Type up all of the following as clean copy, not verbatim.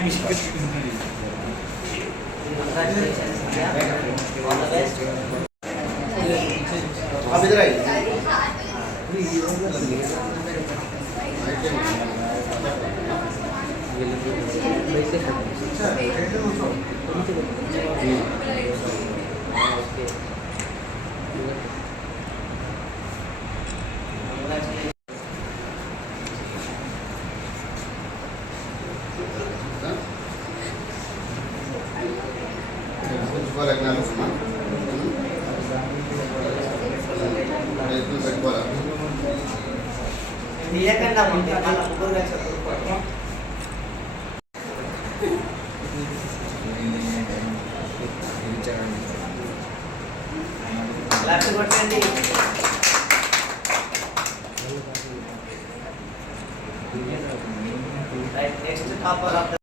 Next topper of the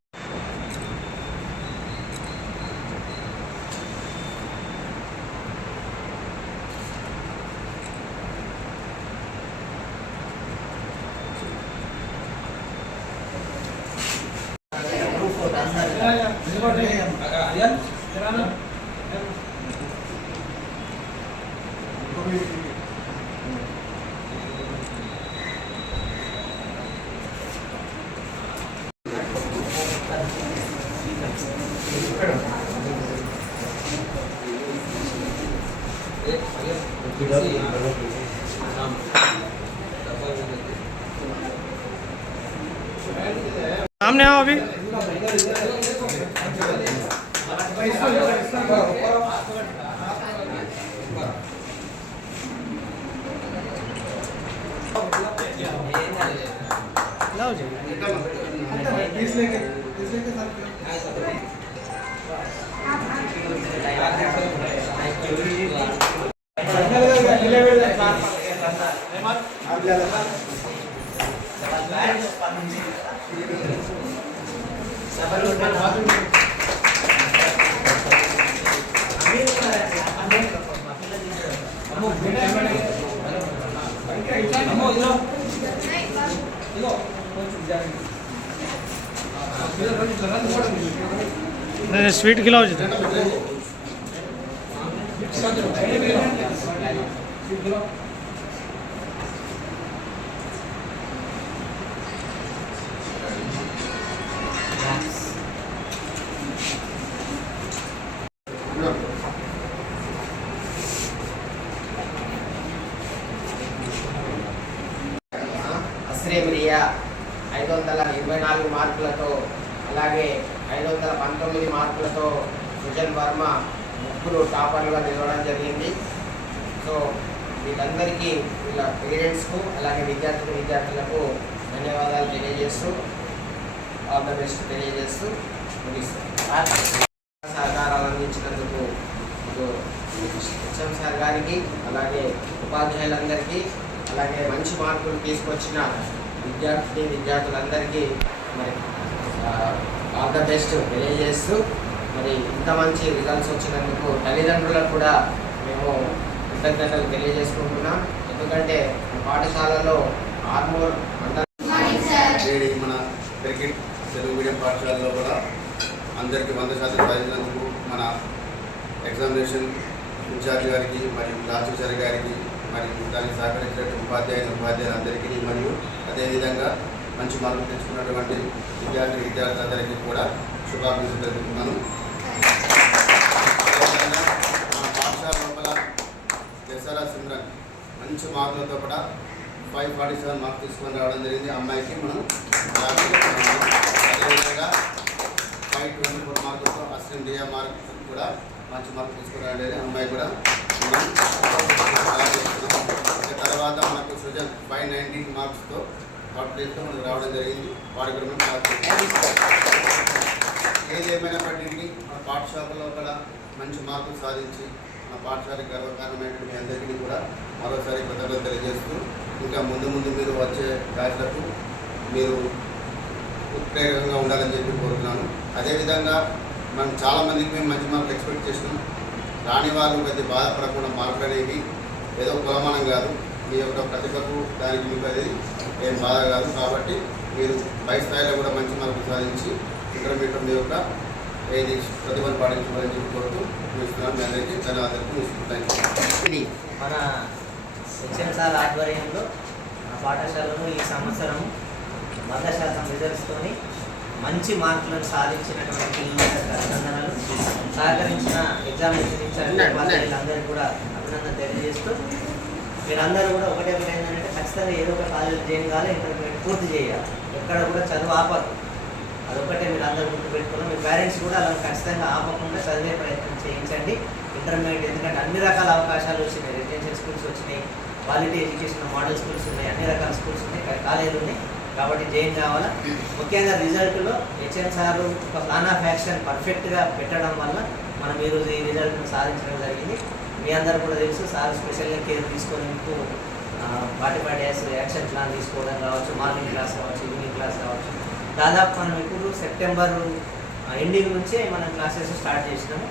सामने आओ अभी लाओ जी स्वीट खिलाओ जी అశ్రేమిరియా 524 మార్కులతో అలాగే 519 మార్కులతో సుజన్ వర్మ ముగ్గురు టాపర్లుగా నిలవడం జరిగింది. సో వీళ్ళందరికీ వీళ్ళ పేరెంట్స్కు అలాగే విద్యార్థులకు ధన్యవాదాలు తెలియజేస్తూ ఆల్ ద బెస్ట్ తెలియజేస్తూ ముగిస్తాను. సహకారాలు అందించినందుకు హెచ్ఎం సార్ గారికి అలాగే ఉపాధ్యాయులందరికీ అలాగే మంచి మార్కులు తీసుకొచ్చిన విద్యార్థులందరికీ మరి ఆల్ ద బెస్ట్ తెలియజేస్తూ మరి ఇంత మంచి రిజల్ట్స్ వచ్చినందుకు తల్లిదండ్రులకు కూడా మేము కృతజ్ఞతలు తెలియజేసుకుంటున్నాం. ఎందుకంటే పాఠశాలలో ఆర్మూర్ మన క్రికెట్ తెలుగు మీడియం పాఠశాలలో కూడా అందరికీ 100% సాధించినందుకు మన ఎగ్జామినేషన్ ఇన్ఛార్జ్ గారికి మరియు క్లాస్ టీచర్ గారికి మరియు దానికి సహకరించినటువంటి ఉపాధ్యాయులందరికీ మరియు అదేవిధంగా మంచి మార్కులు తెచ్చుకున్నటువంటి విద్యార్థులందరికీ కూడా శుభాకాంక్షలు తెలుపుతున్నాను. అదేవిధంగా మన పాఠశాల లోపల దసరా సిమ్రన్ మంచి మార్కులతో కూడా 547 మార్క్స్ తీసుకొని రావడం జరిగింది. అమ్మాయికి మనం అదేవిధంగా 524 మార్కులతో అశ్విన్ దియా మార్క్స్ కూడా మంచి మార్కులు తీసుకురావడం జరిగింది. అమ్మాయి కూడా తర్వాత మనకు సృజన్ 519 మార్క్స్తో థర్డ్ ప్లేస్తో మనకు రావడం జరిగింది. వాడి కూడా ఏది ఏమైనప్పటికీ మన పాఠశాలలో కూడా మంచి మార్కులు సాధించి మన పాఠశాలకు గర్వకారణమైనటువంటి మీ అందరికీ కూడా మరోసారి కృతజ్ఞతలు తెలియజేస్తూ ఇంకా ముందు మీరు వచ్చే బ్యాచ్లకు మీరు ఉత్ప్రేరకంగా ఉండాలని చెప్పి కోరుతున్నాను. అదేవిధంగా మనం చాలామందికి మేము మంచి మార్కులు ఎక్స్పెక్ట్ చేసినాం. రాని వాళ్ళు కొద్ది బాధపడకుండా మార్కులు అనేవి ఏదో కులమానం కాదు, మీ యొక్క ప్రతిభకు దానికి మీకు అది ఏం బాధ కాదు. కాబట్టి మీరు పై స్థాయిలో కూడా మంచి మార్కులు సాధించి ఇంటర్మీడియట్ యొక్క ఏది ప్రతిభను పాటించమని చెప్పి కోరుతూ చూస్తున్నాను. మీ అందరికీ ధన్యవాదాలు. ఇది మన సార్ ఆధ్వర్యంలో మన పాఠశాలలో ఈ సంవత్సరం 100% రిజల్ట్స్తోని మంచి మార్కులను సాధించినటువంటి అభినందనలు. సహకరించిన ఎగ్జామినేషన్ వీళ్ళందరికీ కూడా అభినందన తెలియజేస్తూ మీరందరూ కూడా ఒకటే ఏంటంటే ఖచ్చితంగా ఏదో ఒక కాలేజీ జాయిన్ కావాలి, ఇంటర్మీడియట్ పూర్తి చేయాలి, ఎక్కడ కూడా చదువు ఆపదు. అదొకటే మీరు అందరూ గుర్తుపెట్టుకున్నాం. మీ పేరెంట్స్ కూడా అలా ఖచ్చితంగా ఆపకుండా చదివే ప్రయత్నం చేయించండి. ఇంటర్మీడియట్ ఎందుకంటే అన్ని రకాల అవకాశాలు వచ్చినాయి, రెసిడెన్షియల్ స్కూల్స్ వచ్చినాయి, క్వాలిటీ ఎడ్యుకేషన్ మోడల్ స్కూల్స్ ఉన్నాయి, అన్ని రకాల స్కూల్స్ ఉన్నాయి, కాలేజీలు ఉన్నాయి. కాబట్టి జాయిన్ కావాలా. ముఖ్యంగా రిజల్ట్లో హెచ్ఎం సార్ ఒక ప్లాన్ ఆఫ్ యాక్షన్ పర్ఫెక్ట్గా పెట్టడం వల్ల మనం ఈరోజు ఈ రిజల్ట్ను సాధించడం జరిగింది. మీ అందరూ కూడా తెలుసు సార్ స్పెషల్గా కేర్ తీసుకొని మీకు 45 days యాక్షన్ ప్లాన్ తీసుకోవడం కావచ్చు, మార్నింగ్ క్లాస్ కావచ్చు, ఈవినింగ్ క్లాస్ కావచ్చు. దాదాపు మనం ఇప్పుడు సెప్టెంబర్ ఎండింగ్ నుంచే మనం క్లాసెస్ స్టార్ట్ చేసినాము.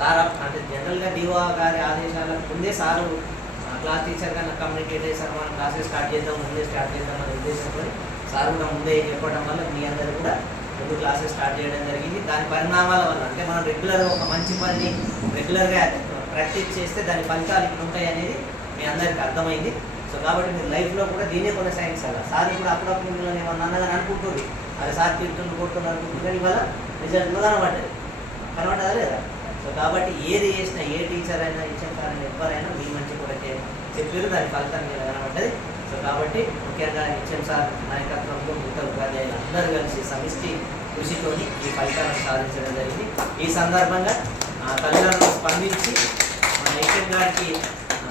సార్ అంటే జనరల్గా డిఓ గారి ఆదేశాలకు ముందే సారు క్లాస్ టీచర్ కన్నా కమ్యూనికేట్ చేశారు, మనం క్లాసెస్ స్టార్ట్ చేద్దాం, ముందే స్టార్ట్ చేద్దామనే ఉద్దేశంతో సార్ కూడా ముందే చెప్పడం వల్ల మీ అందరూ కూడా ముందు క్లాసెస్ స్టార్ట్ చేయడం జరిగింది. దాని పరిణామాల వల్ల అంటే మనం రెగ్యులర్గా ఒక మంచి పని రెగ్యులర్గా ప్రాక్టీస్ చేస్తే దాని ఫలితాలు ఇక్కడ ఉంటాయి అనేది మీ అందరికీ అర్థమైంది. సో కాబట్టి మీరు లైఫ్లో కూడా దీనే కొనసాగించాలి. సార్ కూడా అప్పుడప్పుడు మిమ్మల్ని ఏమన్నా అన్నదని అనుకుంటుంది, అది సార్ తీర్థులు కొడుతున్నారు అనుకుంటున్నారు, ఇవాళ రిజల్ట్లో కనబడ్డదా లేదా? సో కాబట్టి ఏది చేసినా ఏ టీచర్ అయినా హెచ్ఎం సార్ అయినా ఎవరైనా మీ మంచి కూడా చెప్పారు, దాని ఫలితం మీద కనబడ్డది. సో కాబట్టి ముఖ్యంగా హెచ్ఎం సార్ నాయకత్వంలో మిగతా ఉపాధ్యాయులు అందరూ కలిసి సమిష్టి కృషితోని ఈ ఫలితాలను సాధించడం జరిగింది. ఈ సందర్భంగా తల్లిదండ్రులు స్పందించి మన హెచ్ఎం గారికి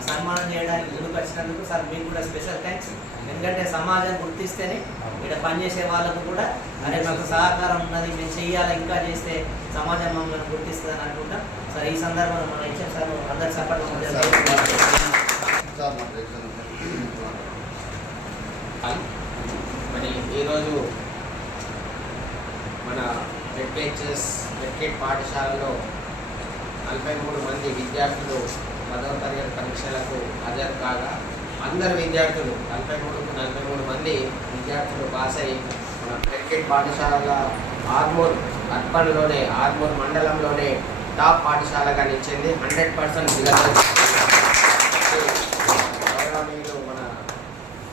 సన్మానం చేయడానికి ముందుకు వచ్చినందుకు సార్ మీకు కూడా స్పెషల్ థ్యాంక్స్. ఎందుకంటే సమాజం గుర్తిస్తేనే ఇక్కడ పనిచేసే వాళ్ళకు కూడా అనే మాకు సహకారం ఉన్నది, మేము చెయ్యాలి, ఇంకా చేస్తే సమాజం మమ్మల్ని గుర్తిస్తుందని అనుకుంటాం. సార్ ఈ సందర్భంలో మన హెచ్ఎం సార్ అందరి సపోర్ట్ మరి ఈరోజు మన మెట్కేట్ పాఠశాలలో 43 మంది విద్యార్థులు 10వ తరగతి పరీక్షలకు హాజరు కాగా అందరు విద్యార్థులు 43 మంది విద్యార్థులు పాస్ అయ్యి మన మెట్కేట్ పాఠశాల ఆర్మూర్ అర్బన్లోనే ఆర్మూర్ మండలంలోనే టాప్ పాఠశాలగా నిలిచింది. 100% రిజల్ట్ గౌరవనీయులు మన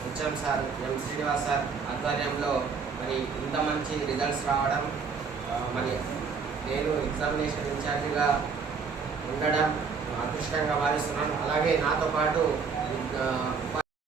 హెచ్ఎం సార్ ఎం శ్రీనివాస్ సార్ ఆధ్వర్యంలో మరి ఇంత మంచి రిజల్ట్స్ రావడం, మరి నేను ఎగ్జామినేషన్ ఇన్ఛార్జిగా ఉండడం అదృష్టంగా భావిస్తున్నాను. అలాగే నాతో పాటు